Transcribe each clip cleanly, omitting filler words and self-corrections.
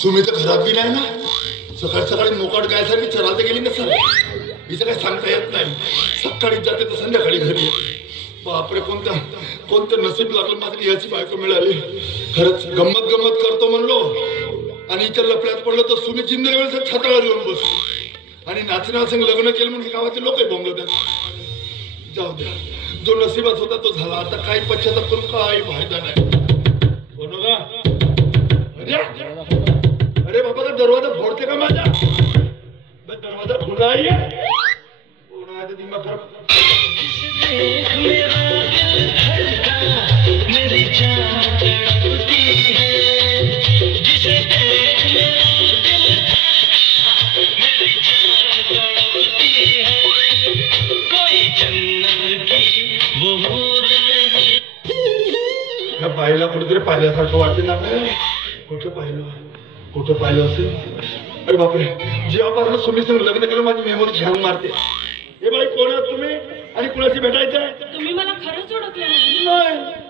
सुमी तर घरात बी नाही ना. सकाळी सकाळी मोकाट गायसारखी चरायला गेली ना सर. हिचं काही सांगता येत नाही. सकाळी जाते तर संध्याकाळी घरी येते. बापरे, कोणतं नशीब लागलं माझी याची बायको मिळाली. खरंच गंमत करतो म्हणलो आणि हिच्या लफड्यात पडलो तर सुमी जिंदगी वेळेस छताळावर येऊन बसलो आणि नाचण्यासंग लग्न केलं म्हणजे गावाचे लोकही बोंबलतात. जाऊ द्या, जो नशिबात होता तो झाला. आता काही पश्चाताप करून काही फायदा नाही. बरोबर. अरे बाबा, का दरवाजा फोडते का माझा? दरवाजा खुला आहे. दिमाग खराब. पाहिला कुठेतरी पाहिल्यासारखं वाटते ना. कुठं पाहिलं असेल. अरे बापरे, जेव्हापासून सुमी संग लग्न केलं माझी मेमोरी छान मारते. हे बाई, कोण आहात तुम्ही आणि कुणाशी भेटायचं आहे? तुम्ही मला खरंच ओळखलं नाही?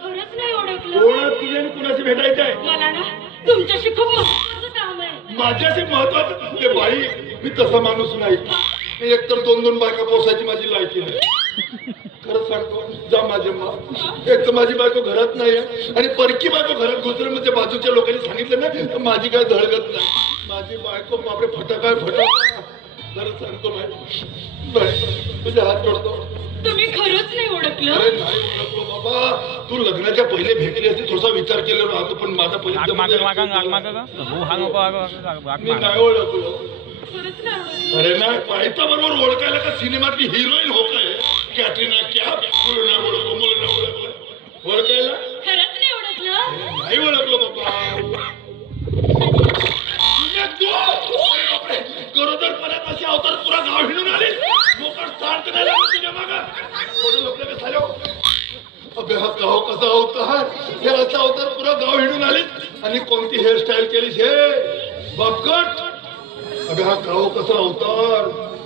खरंच नाही ओळखलं. कोण आहात तुम्ही आणि कुणाशी भेटायचं आहे? मला ना तुमच्याशी खूप महत्वाचं काम आहे. माझ्याशी महत्वाचं? हे बाई, मी तसा माणूस नाही. एकतर दोन बायका पोसायची माझी लायकी नाही. खरंच सांगतो, जा माझे मा. एक तर माझी बायको घरात नाही आणि परकी बायको घरात घुसलं म्हणजे बाजूच्या लोकांनी सांगितलं ना, माझी काय धडगत नाही. माझी बायको बापरे फटाका. खरंच सांगतो बाई, तुझे हात जोडतो. तुम्ही खरंच नाही ओळखलं? अरे नाही ओळखलो बाबा. तू लग्नाच्या पहिले भेटली असती थोडासा विचार केलेला राहतो, पण माझा पहिले नाही ओळखलो. अरे नाही, पाहिता बरोबर ओळखायला का सिनेमातली हिरोईन हो काय कॅटरीना कॅफ? मुलं नाही ओळखलो, ओळखायला खरंच नाही ओळखलं? नाही ओळखलो बाबा. गरोदरपणात असे अवतार पुरा गाव हिंडून आले. मोकाट शांत नाही लागत तुझ्या मागं. अबे हा गाव कसा अवतार, हे असा अवतार पुरा गाव हिंडून आले आणि कोणती हेअरस्टाईल केलीस हे बापकट. अबे हा गाव कसा अवतार,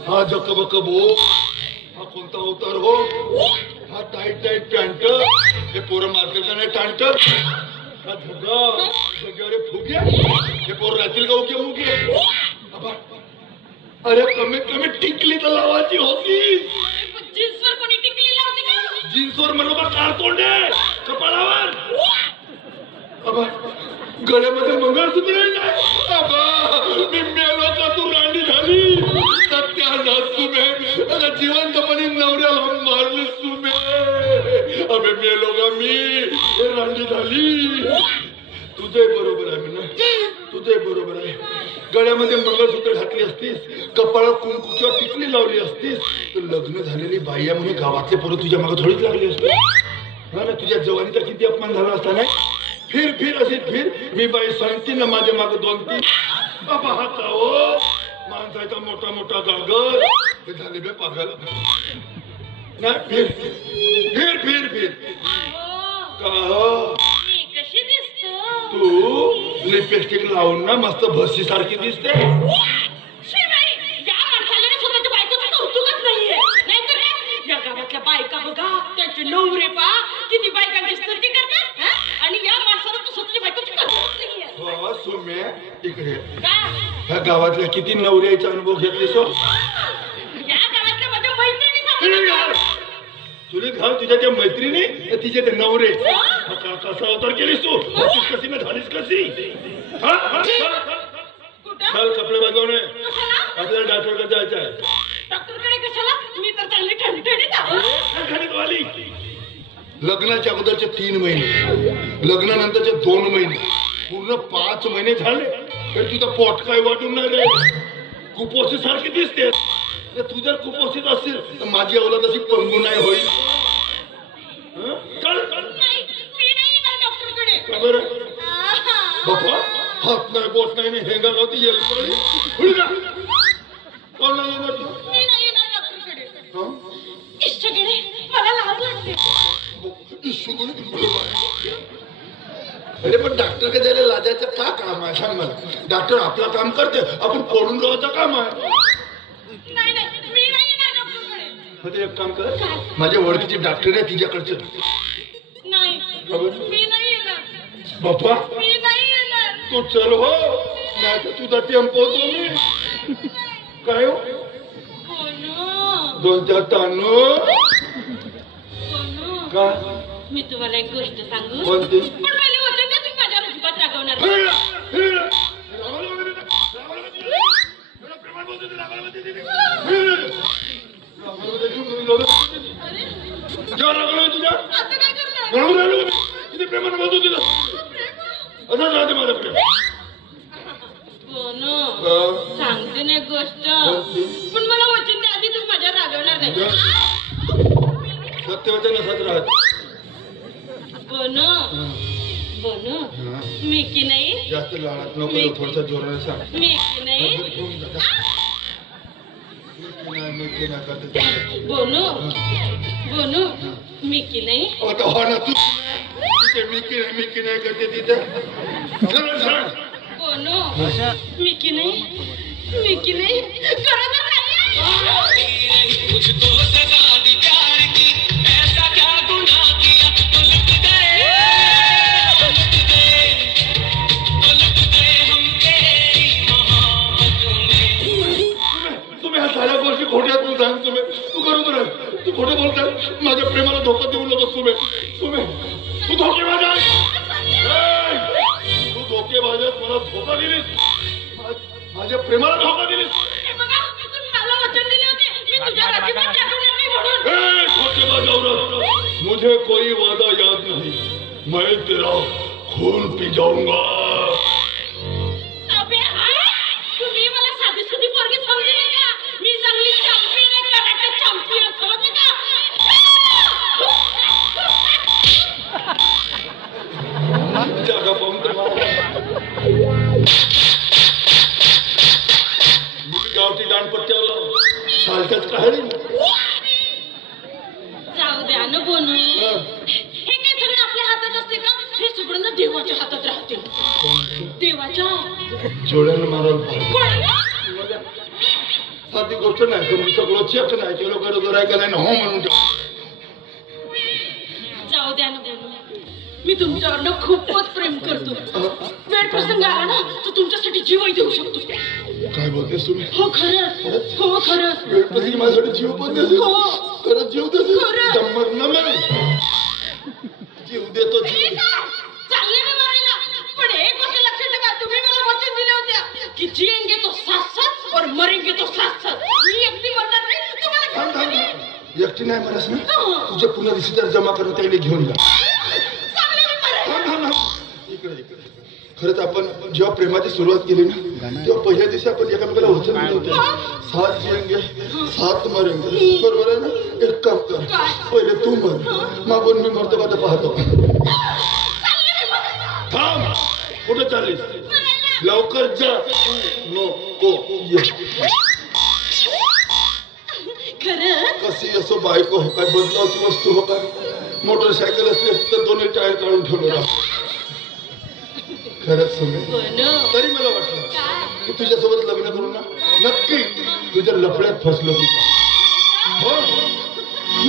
हा जकबक बो, हा कोणता अवतार हो. हा टाईट पॅन्ट, हे पोरं मार्केट का नाही टांट. हा धगा फुगे, हे पोरं राहतील का उगे मुगे. अरे कमीत टिकली तर लावायची होती. जीन्सवर कोणी टिकली लावते का? जीन्सवर म्हणू का कार तोंडे कपाळावर. गळ्यामध्ये मंगळसूत्र नाही. मी मेलो का तू राणी झाली. सत्यानाश सुमे, जिवंतपणे नवऱ्याला मारली सुमे. अबे मेलो का मी, राणी झाली. तुझे बरोबर आहे ना, तुझे बरोबर आहे. गळ्यामध्ये मंगळसूत्र घातली असतीस, कपाळात कुंकू किंवा टिकली लावली असतीस तर लग्न झालेली बाह्या म्हणून गावातले पोरं तुझ्या मागे थोडीच लागली असते. हा ना, तुझ्या जवानीचा किती अपमान झाला असता नाही. फिर असे फिर. मी बाई सांगते ना माझ्या मागे 2-3. बाबा हा का हो, माणसाचा मोठा गागर. हे झाले बे पागल. नाही फिर का हो. कशी दिसतो तू लिपस्टिक लावून ना मस्त भसी सारखी दिसते. या गावातल्या बायका बघा, त्यांचे नवरे पा किती बायकांची स्तुती करतात आणि या माणसाला तर स्वतःच्या बायकोची कदरच नाहीये. हो सोम्या, इकडे का? ह्या गावातल्या किती नवऱ्याचा अनुभव घेतले सो. या गावातल्या माझ्या मैत्रिणी तुला घाल तुझ्या त्या मैत्रिणी तिचे ते नवरे. कसा अवतार केलीस तू, कशी मी झालीस कशी. चल कपडे बदलवणे, आपल्याला डॉक्टरकडे जायचं आहे. डॉक्टरकडे कशाला? मी तर चांगली ठणठणीत वाली. लग्नाच्या अगोदरचे 3 महिने, लग्नानंतरचे 2 महिने, पूर्ण 5 महिने झाले तर तुझं पोट काय वाटून नाही रे. कुपोषित सारखी दिसते. तू जर कुपोषित असशील तर माझी औलाद अशी पंगू नाही होईल. बापा हात नाही बोट नाही हेंगा गावती येईल. कोण नाही येणार तू? मला लाज वाटते. अरे पण डॉक्टर जायला लाजायचं का काम आहे सांग मला. डॉक्टर आपलं काम करते, आपण पडून राहायचं काम आहे. एक काम कर, माझ्या ओळखीची डॉक्टर आहे तिच्याकडचे. नाही, मी नाही येणार. बाप्पा मी नाही येणार. तू चल हो, नाही तर तुझा टेम्पो तो मी काय हो बोनू 2-4 तानू बोनू का मी तुम्हाला एक गोष्ट सांगू कोणती? पण पहिले वचन द्या तुम्ही माझ्यावर अजिबात रागवणार नाही. हिरडा, हिरडा. रागाला वगैरे नाही. रागाला वगैरे नाही. एवढं प्रेमात बोलते ते, रागाला वगैरे नाही. हिरडा. रागाला वगैरे नाही. जेव्हा रागाला वगैरे तुझ्या आता काय करणार? राहून राहिलो का मी? किती प्रेमानं बोलतो तिला असंच राहते माझं प्रेम बोनू का? सांगते ना एक गोष्ट कोणती? पण मला वचन द्या आधी तुम्ही माझ्यावर रागवणार नाही. सत्यवचन असंच राहत बोनू बोनू मी की नाही जास्त लाडात नको थोडसा जोराने सांग मी की नाही बोनू बोनू मी की नाही आता हो ना तू तिथे मिकी नाही करते तिथे सरळ सरळ बोनू मी की नाही करत नाही. मुझको सजा दी प्यार की ऐसा क्या गुनाह किया तो लुट गए हम तेरी मोहब्बत में. तुम्ही ह्या साऱ्या गोष्टी खोट्या तू सांग तुम्ही तू बरोबर आहे तू खोटं बोलताय माझ्या प्रेमाला धोका देऊ नको तुम्ही तू धोकेबाज आहे तू धोकेबाजात मला धोका दिलीस माझ्या प्रेमाला धोका दिलीस हे बघा तुम्ही मला वचन दिले होते मी तुझ्यावर अजिबात रागवणार नाही म्हणून. धोकेबाज औरत मुझे कोई वादा याद नहीं मैं तेरा खून पी जाऊंगा अबे हाय तुम्ही मला साधी सुधी पोरगी समजली नाही का? मी चांगली चॅम्पियन आहे कराटे चॅम्पियन समजले का? जागा पाहून तर मी गावठी दानपट्ट्याला सालट्यात काय जाऊ द्या ना बोनू हे काय सगळं आपल्या हातात असते का? हे सगळं ना देवाच्या हातात राहते. देवाच्या जोड्यानं मारायला कोण? साधी गोष्ट नाही पण मी सगळं चेक नाही केलं बरोबर आहे का नाही हो म्हणून जाऊ द्या ना बोनू मी तुमच्यावर खूपच प्रेम करतो. वेळ प्रसंग आला ना तर तुमच्यासाठी जीवही देऊ शकतो. काय बोलतेस तुम्ही हो खरंच हो खरंच वेळपती माझ्यासाठी जीव पण देते हो. खरंच जीव देते खरं. जमत ना मग जीव देतो जीव चालले मी मारायला पण एक गोष्ट लक्षात ठेवा तुम्ही मला वचन दिले होते की जिएंगे तो साथ साथ और मरेंगे तो साथ साथ. मी एकटी मरणार नाही तुम्हाला थांब घेऊन थांब जाईल. थांब. एकटी नाही म्हणस ना तुझे पुन्हा रिसिटर जमा करून त्याला घेऊन जा चालले मी मारायला. थांब थांब थांब इकडे इकडे खरंच आपण जेव्हा प्रेमाची सुरुवात केली ना तेव्हा पहिल्या दिवशी आपण एकामेकाला वचन दिलं होतं सात जिएंगे सात मरेंगे बरोबर आहे ना एक काम कर पहिले तू मर मागून मी मरतो का तर पाहतो थांब कुठं चाललीस लवकर जा नको ये खरंच कशी असो बायको हो काय बदलावची वस्तू हो काय मोटरसायकल असली तर दोन्ही टायर काढून ठेवलं राह खरंच सुने बोनू तरी मला वाटलं काय की तुझ्यासोबत लग्न करू ना नक्की तुझ्या लफड्यात फसलो की हो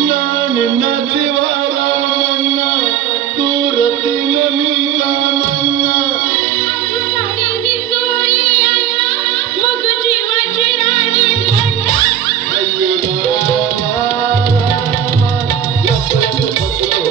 नानी नाचीवारा मन्ना तू रतीन मी कामन्ना साडीनी जोडी आणा मग जीवाची राणी म्हणा. अय्यो रामा रामा लफड्यात फसलो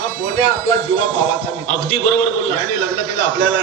हा बोन्या आपला जीवा भावाचा मित्र. अगदी बरोबर बोलला. याने लग्न केलं आपल्याला